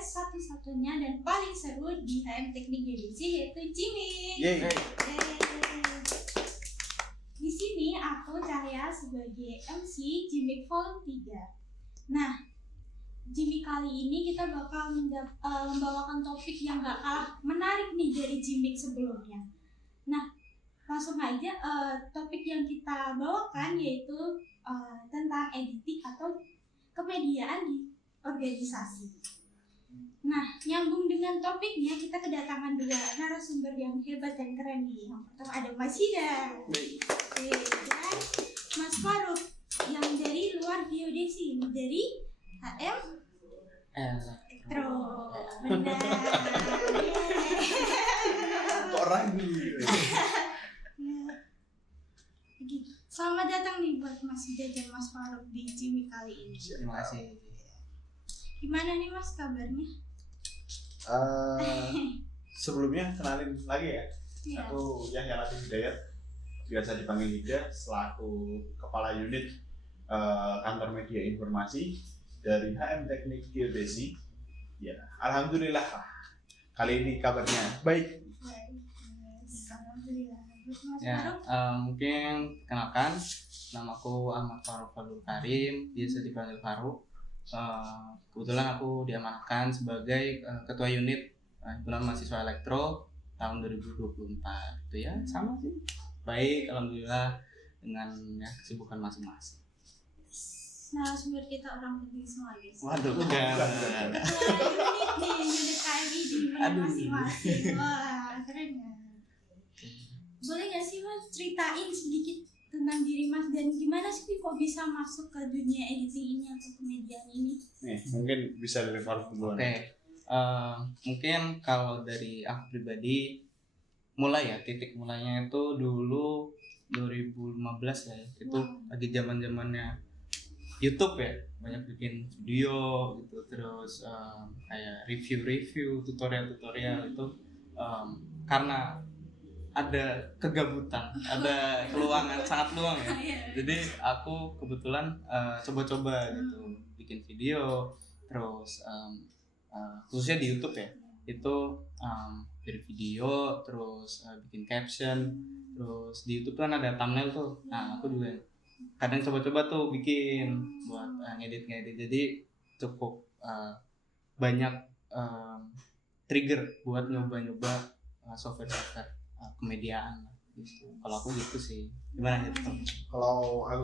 podcast satu-satunya dan paling seru di HM Teknik GDC, yaitu Jimmy. Di sini aku Cahya sebagai MC Jimmy Volume 3. Nah, Jimmy kali ini kita bakal membawakan topik yang gak kalah menarik nih dari Jimmy sebelumnya. Nah, langsung aja topik yang kita bawakan yaitu tentang editing atau kemediaan di organisasi. Nah, nyambung dengan topiknya, kita kedatangan dua narasumber yang hebat dan keren nih. Yang pertama ada Mas Hida dan Mas Faruk yang dari luar geodesi, dari HM Elektro. Benar. Kok ragu? Selamat datang nih buat Mas Hida dan Mas Faruk di Jimmy kali ini. Terima kasih. Gimana nih Mas kabarnya? Sebelumnya kenalin lagi ya. Iya. Aku Yahya Latif Hidayat, biasa dipanggil Hida, selaku Kepala Unit Kantor Media Informasi dari HM Teknik Geodesi. Ya, alhamdulillah kali ini kabarnya baik. Alhamdulillah. Mas Ya, Faruk? mungkin kenalkan, namaku Ahmad Faruk Fadul Karim, biasa dipanggil Faruk. Kebetulan aku diamanahkan sebagai ketua unit himpunan mahasiswa elektro tahun 2024. Itu ya sama sih. Baik, alhamdulillah dengan ya, kesibukan masing-masing. Nah, sumber kita orang penting semua guys. Waduh, Unit KMI di Aduh. masing-masing. Wah, keren ya. Boleh nggak sih Mas ceritain sedikit tentang diri Mas dan gimana sih kok bisa masuk ke dunia editing ini atau kemediaan ini? Nih, mungkin bisa dari Faruk duluan. Oke, mungkin kalau dari aku pribadi, mulai ya, titik mulainya itu dulu 2015 ya, itu lagi zaman-zamannya YouTube ya, banyak bikin video gitu, terus kayak review-review, tutorial-tutorial itu karena ada kegabutan, ada keluangan, sangat luang ya. Jadi aku kebetulan coba-coba gitu, bikin video, terus khususnya di YouTube ya, itu dari video, terus bikin caption, terus di YouTube kan ada thumbnail tuh. Nah aku juga kadang coba-coba tuh bikin buat ngedit, jadi cukup banyak trigger buat nyoba-nyoba software kemediaan gitu. Kalau aku gitu sih. Gimana gitu? Kalau aku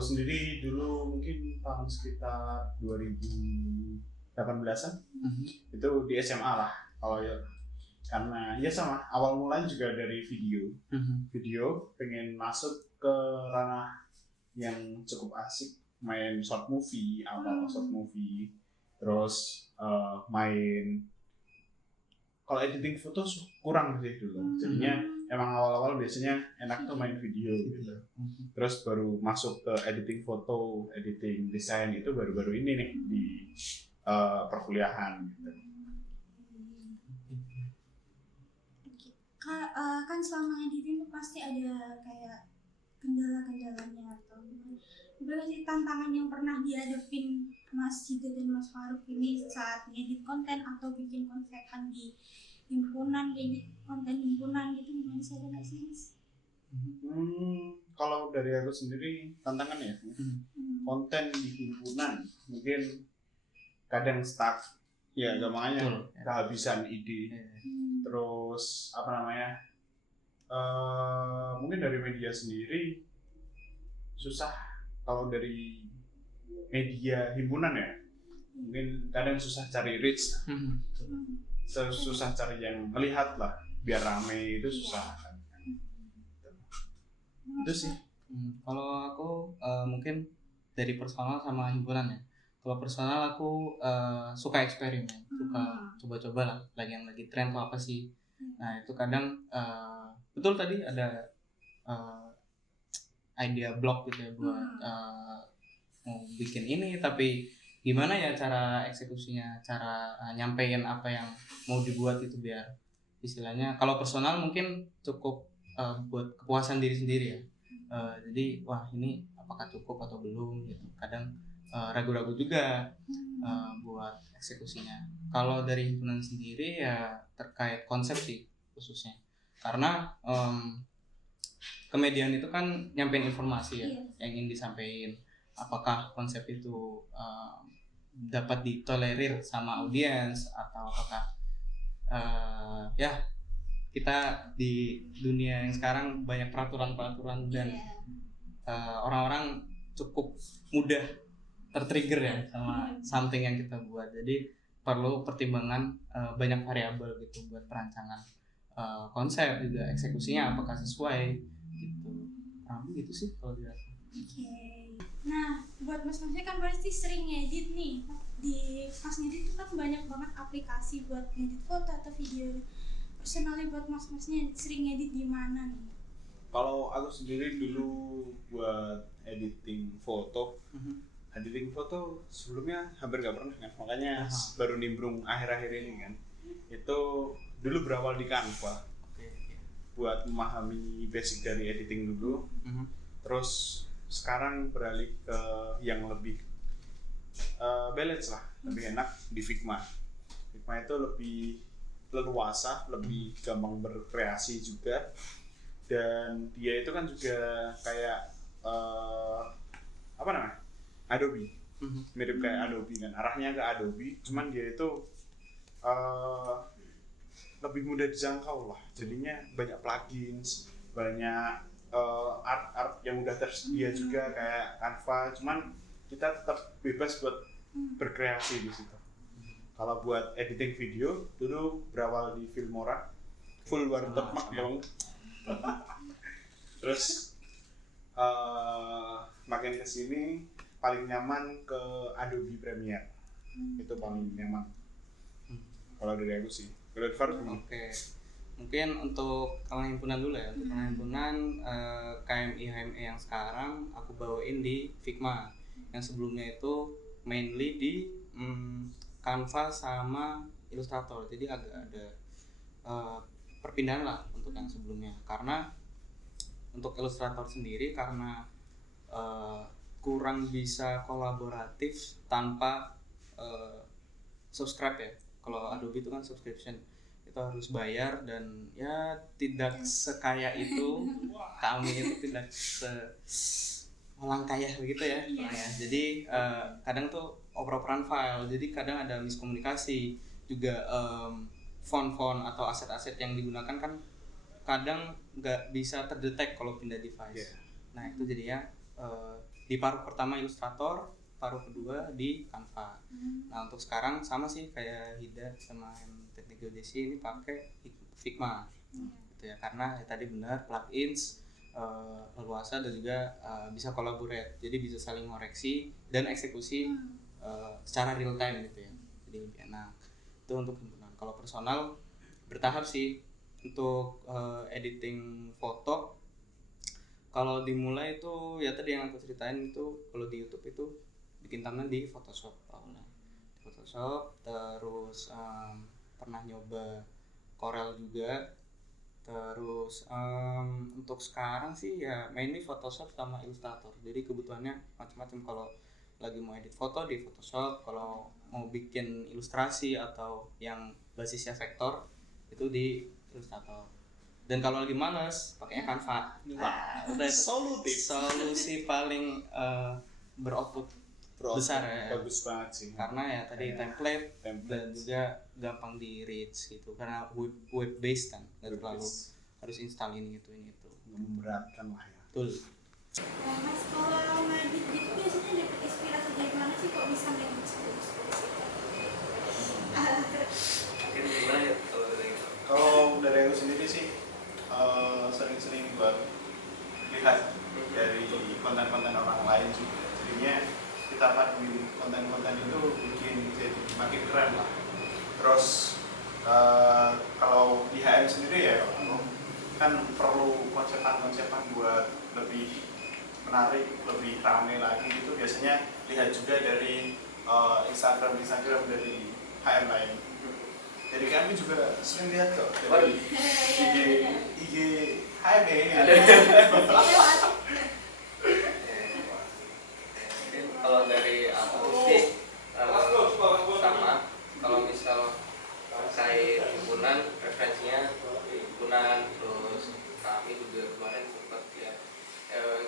sendiri dulu mungkin tahun sekitar 2018-an itu di SMA lah. Kalau ya karena ya sama, awal mulanya juga dari video pengen masuk ke ranah yang cukup asik, main short movie, terus main. Kalau editing foto kurang sih dulu, jadinya emang awal-awal biasanya enak tuh main video gitu. Terus baru masuk ke editing foto, editing desain itu baru-baru ini nih di perkuliahan gitu. Kan selama editing tuh pasti ada kayak kendala-kendalanya atau berapa sih tantangan yang pernah dihadapin Mas Hida dan Mas Faruk ini saat ngedit konten atau bikin konten di himpunan, kayak konten himpunan gitu, gimana sih, ada nggak sih Mas? Kalau dari aku sendiri tantangan ya, konten di himpunan mungkin kadang stuck, ya gampangnya kehabisan ide, terus mungkin dari media sendiri susah. Kalau dari media himpunan ya, mungkin kadang susah cari reach, susah cari yang melihat lah, biar rame itu susah. Itu sih. Kalau aku mungkin dari personal sama himpunan ya. Kalau personal aku suka eksperimen, suka coba-coba lah, yang lagi tren tuh apa sih. Nah itu kadang betul tadi ada idea blog gitu ya buat mau bikin ini, tapi gimana ya cara eksekusinya, cara nyampein apa yang mau dibuat itu biar istilahnya, kalau personal mungkin cukup buat kepuasan diri sendiri ya. Jadi wah ini apakah cukup atau belum gitu. Kadang ragu-ragu juga buat eksekusinya. Kalau dari himpunan sendiri ya terkait konsep sih khususnya, karena kemedian itu kan nyampein informasi ya, yang ingin disampaikan. Apakah konsep itu dapat ditolerir sama audiens, atau apakah ya kita di dunia yang sekarang banyak peraturan dan orang-orang cukup mudah tertrigger ya sama something yang kita buat. Jadi perlu pertimbangan banyak variabel gitu buat perancangan konsep, juga eksekusinya apakah sesuai gitu. Gitu sih kalau dia. Nah, buat mas-masnya kan pasti sering ngedit nih. Di pas ngedit itu kan banyak banget aplikasi buat ngedit foto atau video. Personally buat mas-masnya sering ngedit di mana nih? Kalau aku sendiri dulu buat editing foto, editing foto sebelumnya hampir nggak pernah kan, makanya baru nimbrung akhir-akhir ini kan. Itu dulu berawal di Canva, buat memahami basic dari editing dulu, terus sekarang beralih ke yang lebih balance lah, lebih enak di Figma. Figma itu lebih leluasa, lebih gampang berkreasi juga, dan dia itu kan juga kayak apa namanya, Adobe, mirip kayak Adobe kan, arahnya ke Adobe, cuman dia itu lebih mudah dijangkau lah, jadinya banyak plugins, banyak art yang udah tersedia juga kayak Canva, cuman kita tetap bebas buat berkreasi di situ. Kalau buat editing video dulu berawal di Filmora, full warteg dong. Terus makin kesini paling nyaman ke Adobe Premiere, itu paling nyaman. Kalau dari aku sih. Kalau dari Faruk gimana? Oke. Mungkin untuk kalau himpunan dulu ya, untuk himpunan KMI HME yang sekarang aku bawain di Figma. Yang sebelumnya itu mainly di Canva sama Illustrator. Jadi agak ada perpindahan lah untuk yang sebelumnya. Karena untuk Illustrator sendiri karena kurang bisa kolaboratif tanpa subscribe ya. Kalau Adobe itu kan subscription, itu harus bayar, dan ya tidak sekaya itu. Kami itu tidak malang kaya begitu ya. Jadi kadang tuh oper-operan file, jadi kadang ada miskomunikasi juga. Font-font atau aset-aset yang digunakan kan kadang nggak bisa terdetek kalau pindah device. Nah itu jadinya di paruh pertama Illustrator, paruh kedua di Canva. Nah untuk sekarang sama sih kayak Hida sama yang teknik geodesi, ini pakai Figma gitu ya, karena ya tadi benar plugins leluasa dan juga bisa collaborate, jadi bisa saling koreksi dan eksekusi secara real time gitu ya, jadi lebih enak. Itu untuk himpunan. Kalau personal bertahap sih. Untuk editing foto, kalau dimulai itu ya tadi yang aku ceritain itu, kalau di YouTube itu bikin thumbnail di Photoshop awalnya. Photoshop, terus pernah nyoba Corel juga. Terus untuk sekarang sih ya mainly Photoshop sama Illustrator. Jadi kebutuhannya macam-macam. Kalau lagi mau edit foto di Photoshop, kalau mau bikin ilustrasi atau yang basisnya vektor itu di Illustrator. Dan kalau lagi males pakainya Canva. Udah solusi paling beroutput besar ya. Bagus banget sih. Karena ya tadi template dan juga gampang di reach gitu. Karena web based kan, nggak terlalu harus install ini itu. Memberatkan lah ya. Betul. Mas kalau ngedit gitu biasanya dapat inspirasi dari mana sih kok bisa ngedit seperti Kalau dari aku sendiri sih sering-sering buat lihat dari konten-konten orang lain juga, jadinya kita paduin konten-konten itu bikin jadi makin keren lah. Terus kalau di HM sendiri ya kan perlu konsepan-konsepan buat lebih menarik, lebih ramai lagi gitu. Biasanya lihat juga dari Instagram dari HM lain. Jadi kami juga sering lihat kok dari IG HM ada. Kalau dari himpunan, terus kami juga kemarin sempat lihat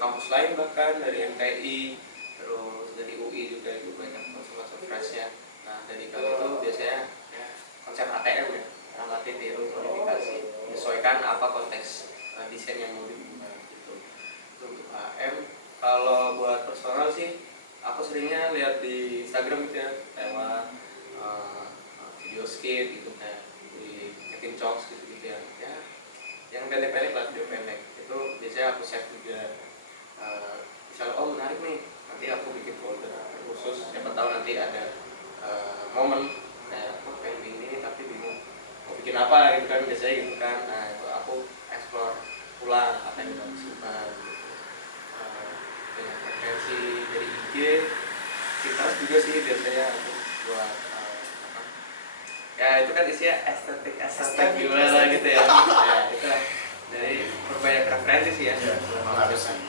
kampus lain bahkan dari MTI, terus dari UI juga itu banyak konsep-konsep freshnya. Nah dari kami itu biasanya ya, konsep ATM ya, amati tiru modifikasi, menyesuaikan apa konteks desain yang mau dibuat gitu. Itu untuk AM. Kalau buat personal sih, aku seringnya lihat di Instagram gitu ya, lewat video skit gitu kayak di Kevin Chalks gitu ya. Ya, yang pendek-pendek lah, video pendek. Itu biasanya aku save juga. Misalnya menarik nih, nanti aku bikin folder khusus. Siapa tahu nanti ada momen kayak aku pengen bikin ini tapi bingung mau bikin apa gitu kan, biasanya gitu kan. Nah itu aku explore ulang apa yang udah aku simpan gitu. Banyak referensi dari IG, Pinterest juga sih biasanya aku buat ya itu kan isinya estetik gimana gitu ya. Ya itu lah, jadi berbanyak referensi sih ya. Memang harus sih.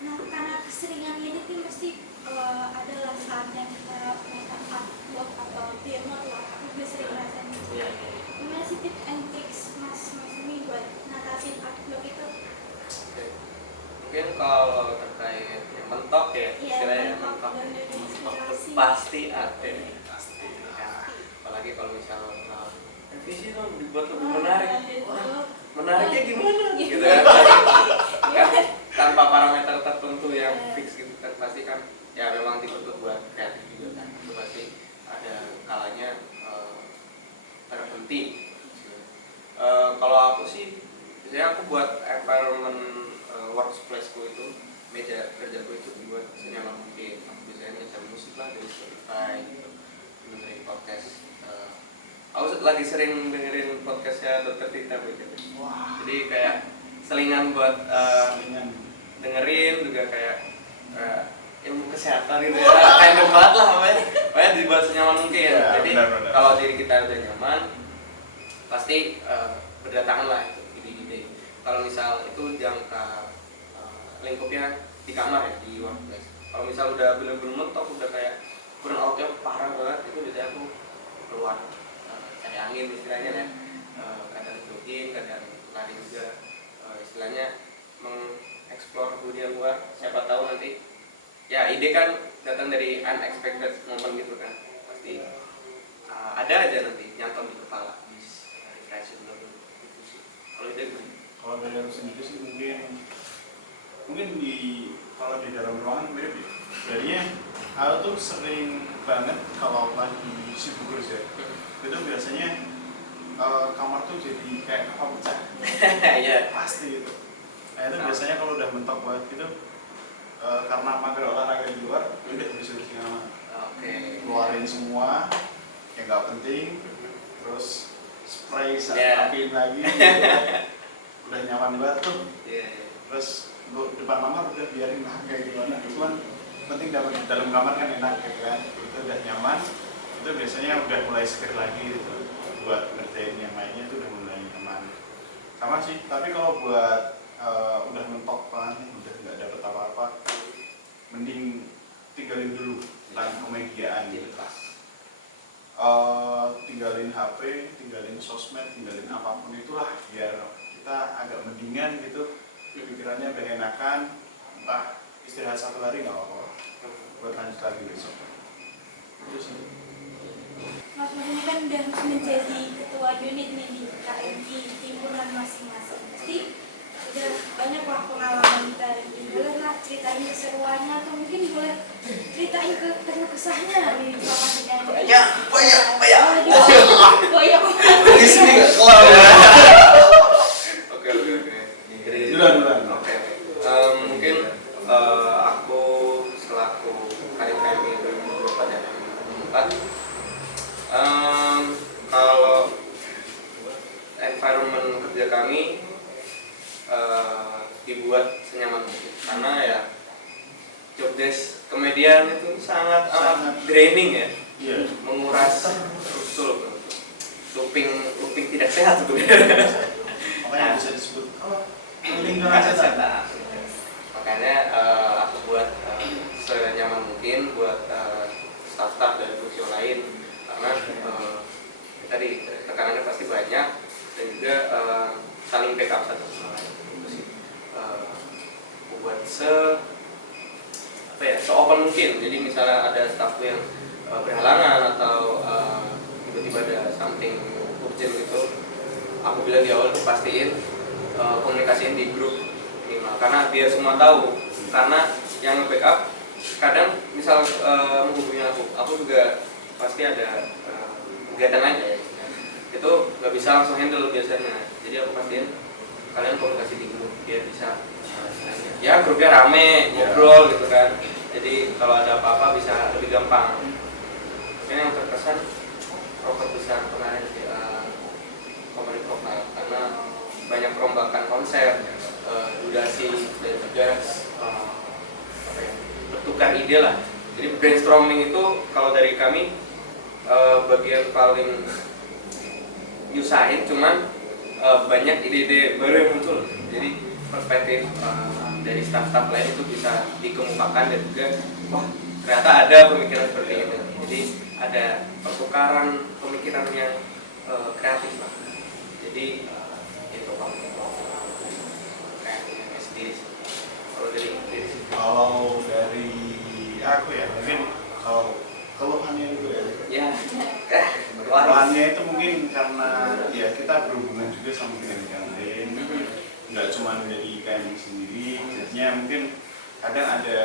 Nah, karena keseringan ini sih mesti adalah saatnya kita melakukan artwork atau demo lah. Aku juga sering ngerasain gitu. Iya. Gimana sih tips and tricks Mas ini buat ngatasin artwork itu? Oke. Mungkin kalau terkait yang mentok ya, Iya, istilahnya mentok dan dari mentok inspirasi. pasti ada. Ya, apalagi kalau misal revisi dong dibuat lebih menarik. Wah, menariknya gimana? Gitu kan. Kan tanpa parameter tertentu yang fix gitu kan, pasti kan ya memang dituntut buat kreatif juga kan. Itu pasti ada kalanya terhenti. Kalau aku sih biasanya aku buat environment workplace-ku itu, meja kerjaku itu dibuat senyaman mungkin. Aku biasanya nyetel musik lah dari Spotify gitu, dengerin podcast. Aku lagi sering dengerin podcastnya Dr. Tita gitu. Jadi kayak selingan buat dengerin juga kayak ilmu kesehatan gitu ya. Random banget lah pokoknya dibuat senyaman mungkin. Ya, jadi benar. kalau diri kita udah nyaman pasti berdatangan lah itu ide-ide. Kalau misal itu jangka lingkupnya di kamar ya, di workplace. Kalau misal udah bener-bener mentok, udah kayak burnout-nya parah banget, itu biasanya aku keluar cari angin istilahnya ya. Kadang jogging, kadang lari juga, istilahnya mengeksplor dunia luar. Siapa tahu nanti ya ide kan datang dari unexpected moment gitu kan, pasti ada aja nanti nyantol di kepala, refreshing dulu gitu sih. Kalau ide gimana? Kalau dari aku sendiri sih mungkin kalau di dalam ruangan mirip ya. Jadinya aku tuh sering banget kalau lagi sibuk kerja itu biasanya kamar tuh jadi kayak kapal pecah. Iya. Pasti itu. Nah itu biasanya kalau udah mentok banget gitu karena mager olahraga di luar, udah bersih-bersih kamar. Oke. Keluarin semua yang nggak penting, terus spray Yeah. rapiin lagi, gitu. Udah nyaman banget tuh. Iya. Terus untuk depan kamar udah biarin lah kayak gimana. Cuman penting dalam kamar kan enak gitu kan. Itu udah nyaman, itu biasanya udah mulai seger lagi gitu. Buat ngerjain yang lainnya itu udah mulai nyaman. Sama sih, tapi kalau buat udah mentok banget nih, udah nggak dapet apa-apa, mending tinggalin dulu tentang kemegiaan gitu. Tinggalin HP, tinggalin sosmed, tinggalin apapun itulah biar kita agak mendingan gitu, pikirannya udah enakan, entah istirahat 1 hari nggak apa-apa, buat lanjut lagi besok. Terus Mas ini kan udah menjadi ketua unit nih di KMI himpunan masing-masing. Pasti udah banyak lah pengalaman dari boleh lah ceritain keseruannya atau mungkin boleh ceritain keluh kesahnya nih selama dengan banyak Di sini nggak kelar ya. Oke. duluan. Oke. Mungkin aku selaku KMI 2024 dan 2024, kalau environment kerja kami dibuat senyaman mungkin, karena ya job desk kemedian itu sangat draining ya. Iya. Menguras betul. Looping tidak sehat itu. Makanya bisa disebut lingkungan Nggak setan. sehat. Makanya aku buat senyaman mungkin buat staff-staff dan fungsi lain, karena tadi tekanannya pasti banyak, dan juga saling backup satu sama lain. Itu sih buat se-open mungkin. Jadi misalnya ada staff yang berhalangan atau tiba-tiba ada something urgent gitu, aku bilang di awal tuh pastiin komunikasiin di grup minimal, karena biar semua tahu. Karena yang backup kadang misal menghubungi aku juga pasti ada kegiatan aja ya. Itu nggak bisa langsung handle biasanya, jadi aku pastiin kalian komunikasi di grup biar bisa ya grupnya rame ngobrol gitu kan, jadi kalau ada apa-apa bisa lebih gampang. Mungkin yang terkesan proker besar kemarin di Komedi Vokal karena banyak perombakan konsep, durasi dan juga bertukar ide lah. Jadi brainstorming itu kalau dari kami bagian paling nyusahin, cuman banyak ide-ide baru yang muncul. Jadi perspektif dari staff-staff lain itu bisa dikemukakan dan juga wah ternyata ada pemikiran seperti itu. Jadi ada pertukaran pemikiran yang kreatif lah. Jadi itu kreatifnya sendiri. Kalau dari aku ya mungkin kalau keluhannya dulu ya. Keluhannya itu mungkin karena ya kita berhubungan juga sama dengan yang lain, nggak cuma dari KMI sendiri, jadinya mungkin kadang ada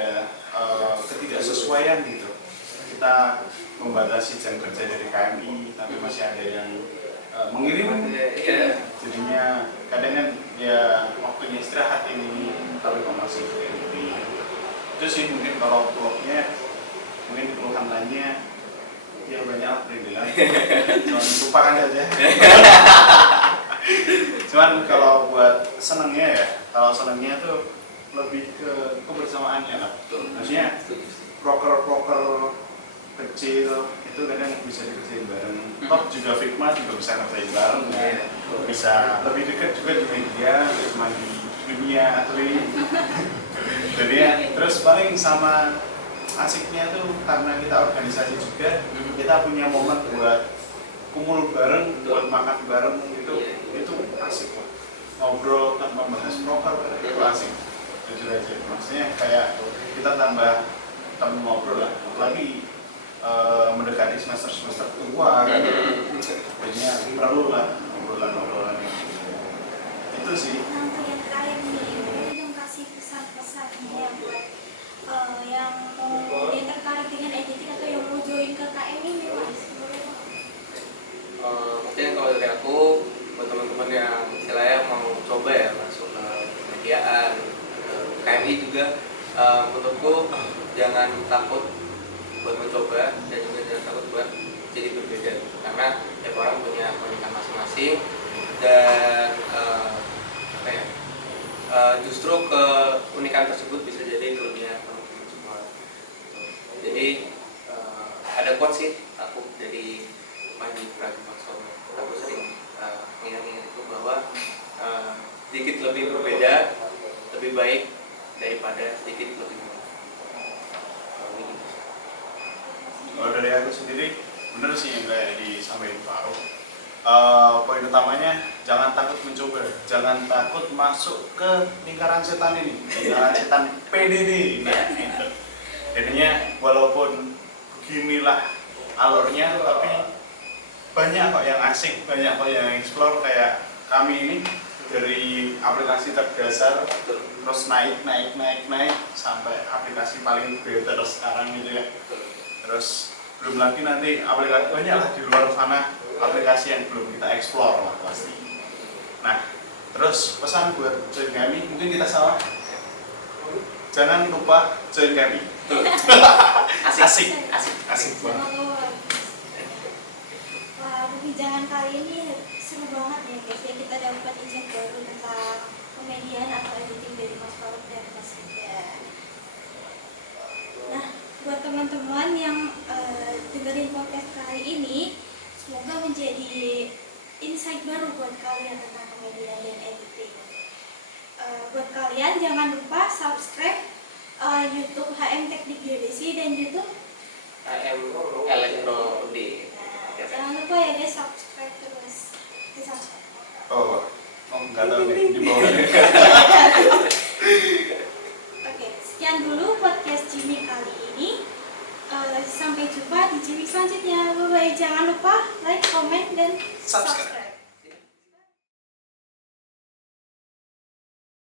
ketidaksesuaian gitu. Kita membatasi jam kerja dari KMI, tapi masih ada yang mengirim, jadinya kadang kan ya waktunya istirahat ini, tapi kok masih lebih. Itu sih mungkin kalau vlognya, mungkin keluhan lainnya ya banyak apa yang bilang, cuman lupakan aja. Cuman kalau buat senengnya ya, kalau senengnya tuh lebih ke kebersamaannya lah. Maksudnya proker-proker kecil itu kadang bisa dikerjain bareng. Toh juga Figma juga bisa ngerjain bareng ya. Bisa lebih dekat juga di media, cuma di dunia atlet. Jadi ya, terus paling sama asiknya tuh karena kita organisasi juga, kita punya momen buat kumpul bareng, buat makan bareng itu asik kok. Ngobrol tanpa bahas proker itu asik. Jujur aja, maksudnya kayak kita tambah ngobrol lah, apalagi mendekati semester tua kan, jadinya perlu lah obrolan itu sih. Nah, yang terakhir nih, mungkin yang kasih pesan-pesan ya buat yang mau dia tertarik dengan editing atau yang mau join ke KM ini mas. Mungkin kalau dari aku, buat teman-teman yang istilahnya mau coba ya masuk ke mediaan, KMI juga, menurutku jangan takut buat mencoba dan juga jangan takut buat jadi berbeda, karena tiap orang punya keunikan masing-masing dan justru keunikan tersebut bisa jadi kelebihan teman-teman semua. Jadi ada quote sih aku dari Panji Pragiwaksono, aku sering ingat itu bahwa sedikit lebih berbeda lebih baik daripada sedikit lebih murah. Kalau dari aku sendiri, bener sih yang kayak disampaikan Pak Aruf. Poin utamanya jangan takut mencoba, jangan takut masuk ke lingkaran setan ini, lingkaran setan PDD. Nah, itu. Jadinya walaupun beginilah alurnya, tapi banyak kok yang asik, banyak kok yang explore kayak kami ini dari aplikasi terdasar terus naik sampai aplikasi paling better sekarang gitu ya. Terus belum lagi nanti aplikasi banyak lah di luar sana aplikasi yang belum kita explore lah pasti. Nah, terus pesan buat join kami, mungkin kita salah. Jangan lupa join kami. Asik banget. Wah, perbincangan kali ini seru banget ya guys ya, kita dapat insight baru tentang komedian atau editing dari Mas Faruk dan Mas Ida. Nah, buat teman-teman yang dengerin podcast kali ini, semoga menjadi insight baru buat kalian tentang komedian dan editing. Buat kalian jangan lupa subscribe YouTube HM Teknik Geodesi dan YouTube HM Elektro D. Nah, Jangan lupa ya guys, subscribe terus. Subscribe. Oh, nggak tahu nih di bawah. Oke, sekian dulu podcast Jimmy kali ini. Sampai jumpa di Jimmy selanjutnya. Bye bye. Jangan lupa like, comment, dan subscribe.